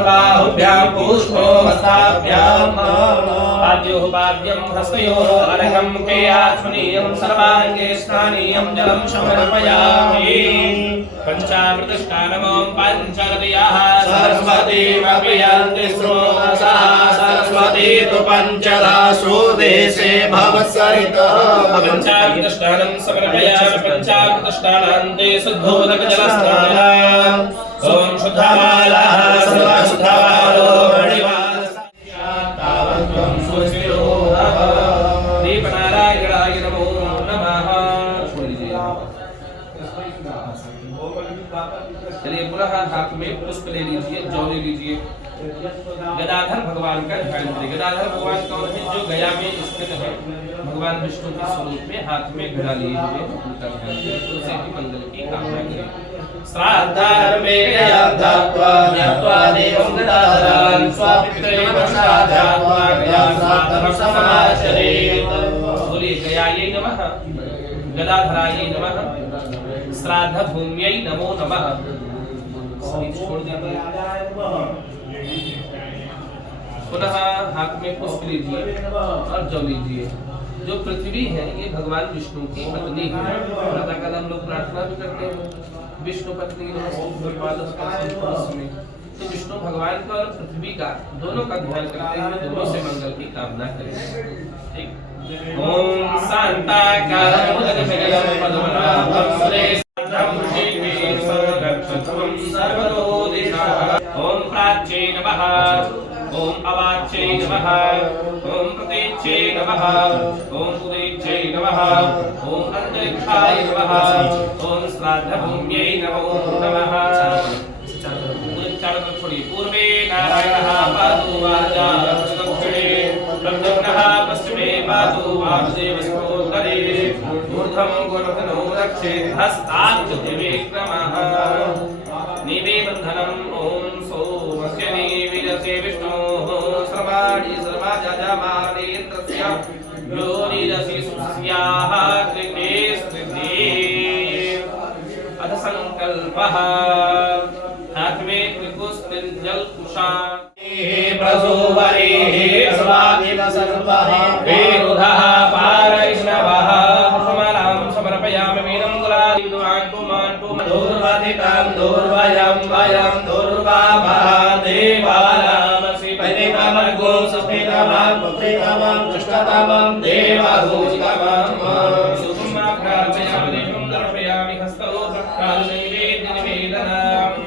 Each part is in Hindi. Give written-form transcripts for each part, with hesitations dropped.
बाहुभ्यां पुष्पो हस्ताभ्यां पाद्योः पाद्यं हस्तयोः अर्घं मुखे आचमनीयं सर्वाङ्गे स्नानीयं जलं समर्पयामि पंचामृतस्नानमो पञ्चरदयः सरस्वतीमपि यन्ति स्रोतसः सरस्वती तु पञ्चदासु देशे भवत्सरितः पंचामृतस्नानं समर्पयामि पंचामृतस्नानान्ते शुद्धोदकजलस्नानम् ॐ शुद्धमालाः सर्वशुद्धमालो मणिवासातावत्वं सुशिरो दीपनारायणाय नमो नमः। चलिए पुनः हाथ में पुष्प ले लीजिए, जौ ले लीजिए। गदाधर भगवान का ध्यान करिए। गदाधर भगवान कौन है? जो गया में स्थित है भगवान विष्णु के स्वरूप में हाथ में गदा लिए हुए उनका ध्यान करिए। तुलसी की मंगल की कामना करिए। श्राद्धार्मे गयाध्यात्वा ज्ञात्वा देवं गदाधरान् स्वापित्रेण श्राद्धात्वा गयाश्राद्धं समाचरेत्। बोलिए गयायै नमः, गदाधरायै नमः, श्राद्ध भूम्यै नमो नमः। छोड़ दीजिए। पुनः हाथ में पुष्प लीजिए और जौ लीजिए। जो पृथ्वी है ये भगवान विष्णु की पत्नी है। माता का नाम लोग प्रार्थना भी करते हैं, विष्णु पत्नी तो विष्णु भगवान का और पृथ्वी का दोनों का ध्यान करते हुए दोनों से मंगल की कामना करें। ठीक। ओम शांताकारं जगद्गुरुं पद्मनाभं श्रेष्ठं ओम प्राच्ये नमः, ओम अवाच्ये नमः, ओम प्रतीच्ये नमः, ओम उदीच्ये नमः, ओम अंतरिक्षाय नमः, ओम श्राद्धभूम्यै नमो नमः। चारों तरफ छोड़िए। पूर्वे नारायणः पातु वाजा दक्षिणे प्रद्युम्नः पश्चिमे पातु वासुदेवस्तोत्तरे ऊर्ध्वं गुणधनो रक्षेत् हस्ताच्च दिविक्रमः निवेबन्धनम् ॐ सोमस्य निविरसे विष्णोः सर्वाणि सर्वाजामानेत्रस्य योनिरसि सुस्याः कृते स्मृते अथ संकल्पः। हाथ में त्रिपुष्पिल जल कुशा प्रसोवरेः सर्वादिव सर्वः वेरुधः पारैष्णवः पुष्पमालां समर्पयामि वीरं गुलालिदुराण्टुमाण्टु मधुर्वधितां दुर्वयं वयं दुर्वामः देवानामसि परितमर्गो सपितमं पुत्रितमं दुष्टतमं देवहूतमं सुखमाघ्रापयामि देवं दर्पयामि हस्तौ प्रक्षालनैवेद्यनिवेदनम्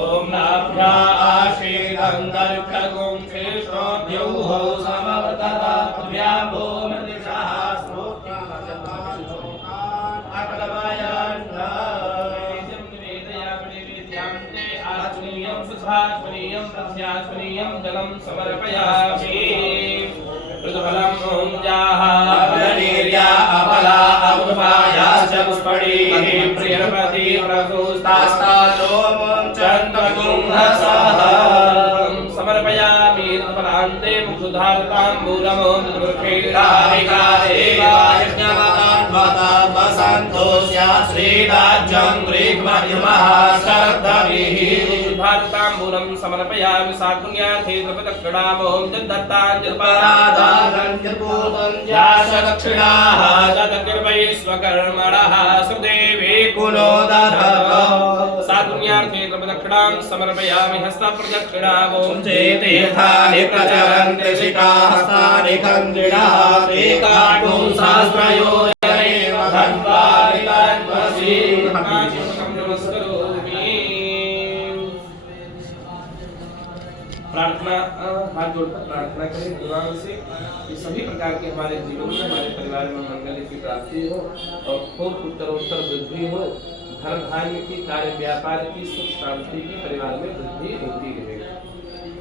ओम नाभ्या आशीर्वादं दर्पगुं शेषोद्यौः समवर्तता तुभ्याभो मृदिशः स्मोक्यामजपाशोकान् अकलवायान्नावेद्यं निवेदयामि निवेद्यान्ते आचमनीयं सुधाचमनीयं प्रत्याचमनीयं जलं समर्पयामि। प्रतिफलं ओम जाः फलनीर्या अफला अमृतायाश्च पुष्पणीः प्रियपति प्रसूस्तास्तालो समर्पयामि फलान्ते मुक्षुधारताम्बूलमो श्रीराज्यं ग्रीग्मध्यमः शरद्भिः शुद्धारताम्बूलं समर्पयामि साकुण्यार्थे द्रवदक्षिणामों दत्ताञ्जलिर्परादानञ्जपूतञ्जाशदक्षिणाः तदकृपैश्वकर्मणः सुदेवे कुलोदधः साकुण्यार्थे द्रवदक्षिणां समर्पयामि हस्तप्रदक्षिणामों चेतीर्थानि प्रचरन्ति शिखास्तानि कन्दिणः ते काटुं सहस्रयो यमेव धन्वानि तन्वसि प्रार्थना हाथ जोड़कर प्रार्थना करें भगवान से कि सभी प्रकार के हमारे जीवन में हमारे परिवार में मंगल की प्राप्ति हो और खूब उत्तरोत्तर वृद्धि हो, धन धान्य की कार्य व्यापार की सुख शांति की परिवार में वृद्धि होती रहे।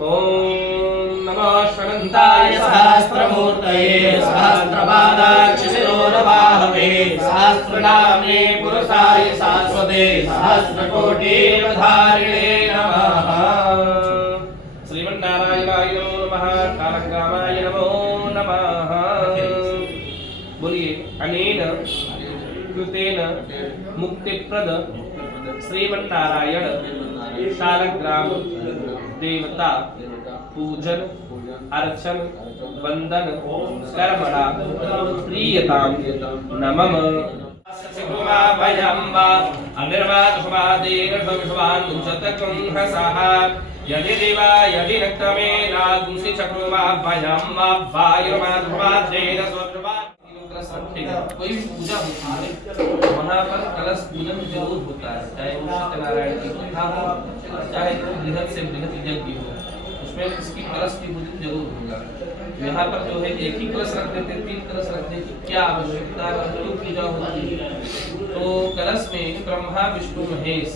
ओम नमः शरन्ताय सहस्त्रमूर्तये सहस्रपादाक्षिशिरोरवाहवे सहस्रनाम्ने पुरुषाय शाश्वते सहस्रकोटिवधारिणे नमः। श्रीमन्नारायणाय नमो नमः, कारग्रामाय नमो नमः। बोलिए अनेन कृतेन मुक्तिप्रद श्रीमन्नारायण शालग्राम देवता पूजन अर्चन वंदन कर्मणा प्रीयताम नमः। यदि दिवा यदि नक्तमे नागुंसि चक्रुमा भयम् वायुर्माधवादेन स्वर्गवा। कोई भी पूजा होती है वहाँ पर कलश पूजन जरूर होता है, चाहे वो सत्यनारायण की कथा हो चाहे बृहद से बृहद यज्ञ हो, उसमें इसकी कलश की पूजन जरूर होगा। यहाँ पर जो है एक ही कलश रख देते, 3 कलश रखने की क्या आवश्यकता है, क्यों पूजा होती है? तो कलश में ब्रह्मा विष्णु महेश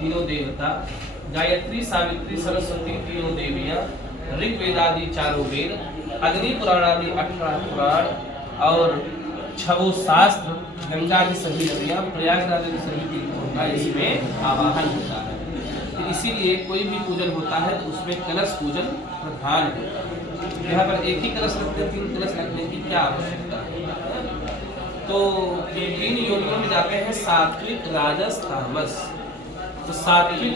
तीनों देवता, गायत्री सावित्री सरस्वती तीनों देवियां, ऋग्वेद आदि 4 वेद, अग्नि पुराण आदि 18 पुराण और 6 शास्त्र, गंगा की सभी नदियां, प्रयागराज की सभी तीर्थों का इसमें आवाहन होता है। तो इसीलिए कोई भी पूजन होता है तो उसमें कलश पूजन प्रधान है। यहाँ पर एक ही कलश रखते, 3 कलश रखने की क्या आवश्यकता है? तो 3 योनियों में जाते हैं, सात्विक राजस तामस। तो सात्विक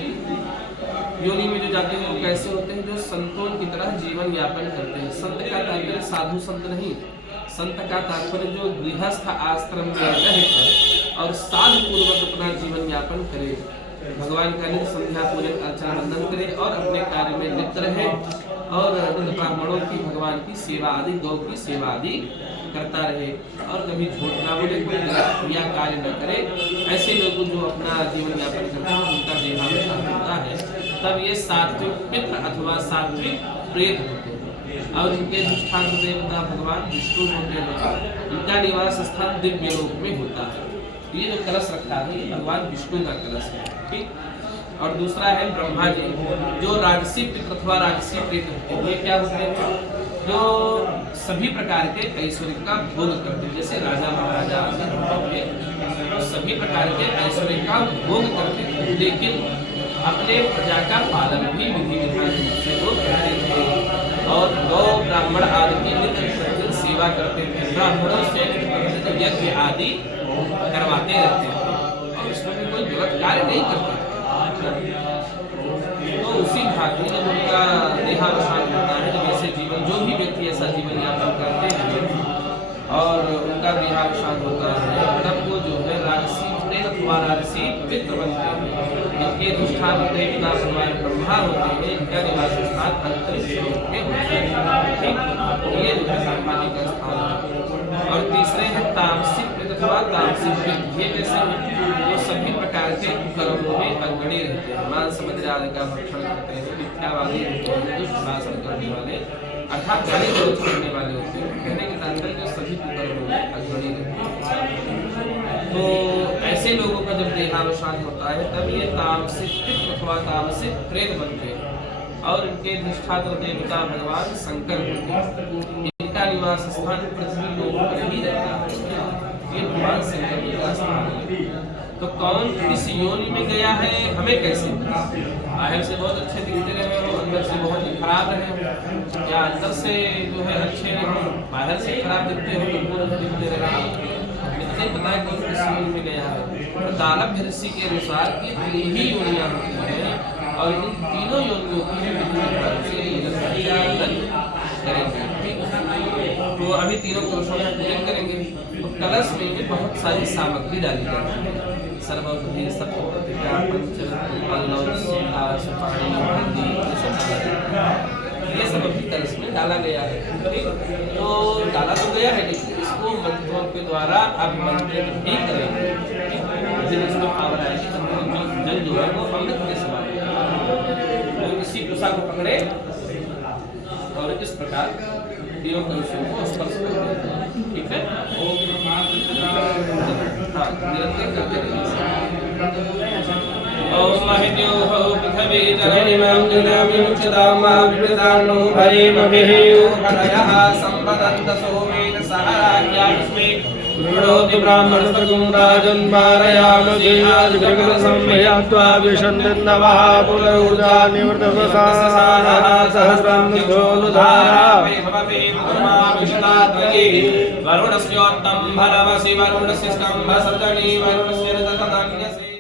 योनि में जो जाते हैं वो कैसे होते हैं? जो संतों की तरह जीवन यापन करते हैं। संत का तात्पर्य साधु संत नहीं, संत का तात्पर्य जो गृहस्थ आश्रम में रहकर और साधु पूर्वक अपना जीवन यापन करे, भगवान का नित्य संध्या पूजन अर्चना वंदन करे और अपने कार्य में लिप्त रहे और ब्राह्मणों की भगवान की सेवा आदि, गौ की सेवा आदि करता रहे और कभी झूठ ना बोले, कोई क्रिया कार्य न करे। ऐसे लोग जो अपना जीवन यापन करते हैं उनका देहावसान होता है, तब ये सात्विक पितृ अथवा सात्विक प्रेत होते हैं। और इनके अधिष्ठान देवता भगवान विष्णु होते हैं, इनका निवास स्थान दिव्य लोक में होता है। ये जो कलश रखा है ये भगवान विष्णु का कलश है, ठीक। और दूसरा है ब्रह्मा जी, जो राजसी पितृ अथवा राजसी प्रेत होते हैं। ये क्या होते हैं? जो सभी प्रकार के ऐश्वर्य का भोग करते हैं, जैसे राजा महाराजा सभी प्रकार के ऐश्वर्य का भोग करते हैं, लेकिन अपने प्रजा का पालन भी विधि विधान से वो करते थे और गौ ब्राह्मण आदि की नित्य सेवा करते थे, ब्राह्मणों से यज्ञ आदि करवाते रहते थे और इसमें भी कोई गलत कार्य नहीं करते थे। तो उसी भांति जब उनका देहावसान होता है, जब ऐसे जीवन जो भी व्यक्ति ऐसा जीवन यापन करते हैं और उनका देहावसान होता है, तब वो जो है राजसी प्रेत अथवा राजसी पितृ बनते हैं। इनके अधिष्ठान देवता भगवान ब्रह्मा होते हैं, इनका निवास स्थान अंतरिक्ष में होता है, ठीक। ये जो है ब्रह्मा जी का स्थान है। और तीसरे हैं तामसिक प्रेत अथवा तामसिक पितृ। ये जैसे वो सभी प्रकार के कर्मों में अग्रणी रहते हैं, मांस मदिरा आदि का भक्षण करते हैं, मिथ्यावादी रहते हैं, दुष्ट भाषण करने वाले अर्थात गाली गलौज करने वाले होते हैं। कहने के तात्पर्य जो सभी कर्मों में अग्रणी रहते हैं। तो ऐसे लोगों का जब देहावसान होता है तब ये तामसिक पितृ अथवा तामसिक प्रेत बनते हैं और इनके अधिष्ठात्र देवता भगवान शंकर होते हैं। इनका निवास स्थान पृथ्वी लोक पर ही रहता है, ये भगवान शंकर का स्थान है। तो कौन किस योनि में गया है हमें कैसे पता? बाहर से बहुत अच्छे दिखते रहे हो, अंदर से बहुत ही खराब रहे हो, या अंदर से जो है अच्छे रहे, बाहर से खराब दिखते हो तो पूर्ण दिखते रहे, इतने पता है कौन किस योनि में गया है। तो दानव ऋषि के अनुसार ये 3 ही योनियां होती हैं और इन तीनों योनियों की करेंगे। तो अभी तीनों कलशों का पूजन करेंगे। तो कलश में बहुत सारी सामग्री डाली जाती है, सर्वौषधि सप्तपत्रिका पंचरत्न पल्लव सीता सुपारी हल्दी ये सब अभी कलश में डाला गया है, ठीक। तो डाला तो गया है, लेकिन इसको मंत्रों के द्वारा अब मंत्रित भी करेंगे, जिसमें पावर आएगी जल जो है वो अमृत के समान है। तो इसी कुशा को पकड़े और इस प्रकार तीनों कलशों को स्पर्श करते हैं, ठीक है। हाँ, निरंतर करते रहिए। ओम महिद्योः पृथ्वी जननीं जनामि मुच्यतां विप्रदानो भरेमभिः उभयः सम्पदन्त सोमेन सह राज्ञास्मि गृह्णोति ब्राह्मणस्तकुं राजन् वारयामजीयाजगृगलसंभयात्वा विशन्दिन्दवः पुनरुजा निवृतवसानः सहस्रं निधोनुधारा वरुणस्योत्तं भरवसि वरुणस्य स्तम्भसर्जनी वरुणस्य रततन्यसे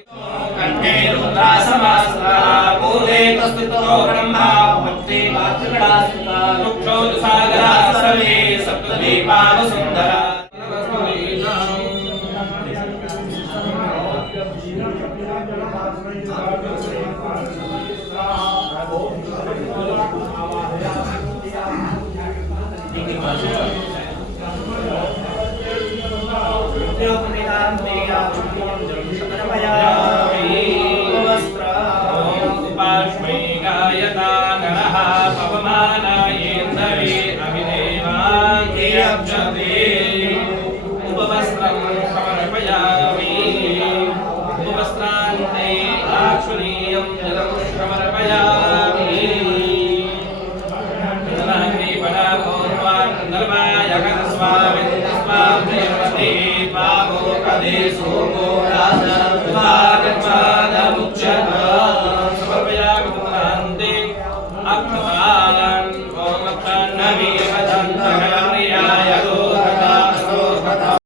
समासः पूर्वे तस्थितो ब्रह्मा भक्ति मातृगणास्ता रुक्षोदसागरा सर्वे सप्तद्वीपावसुन्धरा Swami